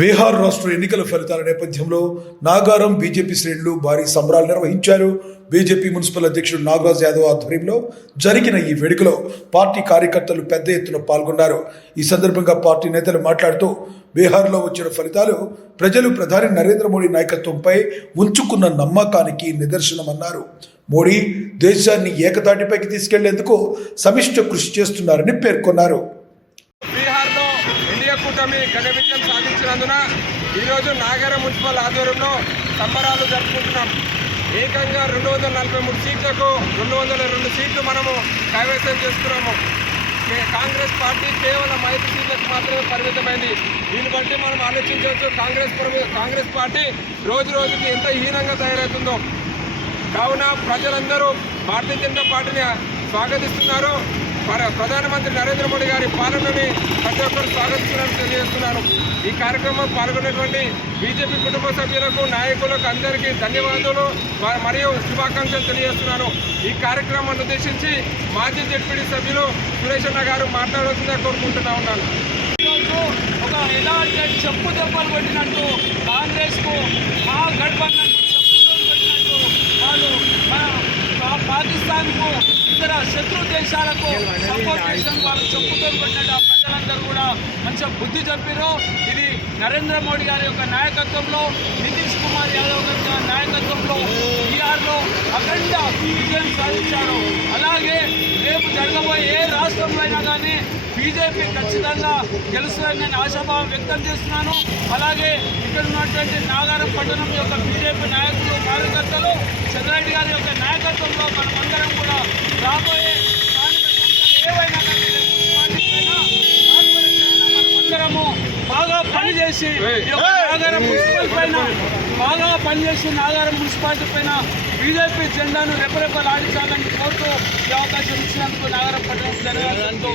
బీహార్ రాష్ట్ర ఎన్నికల ఫలితాల నేపథ్యంలో నాగారం బీజేపీ శ్రేణులు భారీ సంబరాలు నిర్వహించారు. బీజేపీ మున్సిపల్ అధ్యక్షుడు నాగరాజ్ యాదవ్ ఆధ్వర్యంలో జరిగిన ఈ వేడుకలో పార్టీ కార్యకర్తలు పెద్ద ఎత్తున పాల్గొన్నారు. ఈ సందర్భంగా పార్టీ నేతలు మాట్లాడుతూ బీహార్లో వచ్చిన ఫలితాలు ప్రజలు ప్రధాని నరేంద్ర మోడీ నాయకత్వంపై ఉంచుకున్న నమ్మకానికి నిదర్శనమన్నారు. మోడీ దేశాన్ని ఏకతాటిపైకి తీసుకెళ్ళేందుకు సమిష్ట కృషి చేస్తున్నారని పేర్కొన్నారు. కూటమి ఘన విజయం సాధించినందున ఈరోజు నాగర మున్సిపల్ ఆధ్వర్యంలో సంబరాలు జరుపుకుంటున్నాం. ఏకంగా రెండు వందల నలభై మూడు సీట్లకు రెండు వందల రెండు సీట్లు మనము కైవసం చేస్తున్నాము. కాంగ్రెస్ పార్టీ కేవలం ఐదు సీట్లకు మాత్రమే పరిమితమైంది. దీన్ని బట్టి మనం ఆలోచించవచ్చు కాంగ్రెస్ కాంగ్రెస్ పార్టీ రోజు రోజుకి ఎంత హీనంగా తయారవుతుందో. కావున ప్రజలందరూ భారతీయ జనతా పార్టీని స్వాగతిస్తున్నారు. ప్రధానమంత్రి నరేంద్ర మోడీ గారి పాలనని ప్రతి ఒక్కరు స్వాగతిస్తున్నారని తెలియజేస్తున్నాను ఈ కార్యక్రమం పాల్గొన్నటువంటి బీజేపీ కుటుంబ సభ్యులకు నాయకులకు అందరికీ ధన్యవాదాలు మ- మరియు శుభాకాంక్షలు తెలియజేస్తున్నాను ఈ కార్యక్రమాన్ని ఉద్దేశించి మాజీ జడ్పీడీ సభ్యులు సురేష్ అన్న గారు మాట్లాడాల్సిందిగా కోరుకుంటున్నా ఉన్నాను. ఒక ఎలా అంటే చెప్పు దెబ్బలు కొట్టినట్టు కాంగ్రెస్కు మా గడపడినట్టు చెప్పుతో కొట్టినట్టు వాళ్ళు మన పాకిస్తాన్కు ఇతర శత్రు దేశాలకు సపోర్ట్ చేసిన వాళ్ళు చెప్పుతో కొట్టినట్టు ఆ ప్రజలందరూ కూడా మంచిగా బుద్ధి చెప్పారు ఇది నరేంద్ర మోడీ గారి యొక్క నాయకత్వంలో నితీష్ కుమార్ యాదవ్ గారి నాయకత్వంలో బీహార్లో అఖండ విజయం సాధించారు. అలాగే రేపు జరగబోయే ఏ రాష్ట్రంలో అయినా కానీ బీజేపీ ఖచ్చితంగా గెలుస్తుందని నేను ఆశాభావం వ్యక్తం చేస్తున్నాను. అలాగే ఇక్కడ ఉన్నటువంటి నాగారం పట్టణం యొక్క బీజేపీ నాయకులు కార్యకర్తలు చంద్రారెడ్డి గారి యొక్క నాయకత్వంలో మనమందరం కూడా రాబోయే ఏవైనా బాగా పనిచేసి నాగారం మున్సిపల్ పైన బాగా పనిచేసి నాగారం మున్సిపాలిటీ పైన బీజేపీ జెండాను రెపరెపలాడించాలని కోరుతూ ఈ అవకాశం ఇచ్చినందుకు నాగారం పట్టణం జరగాలంటూ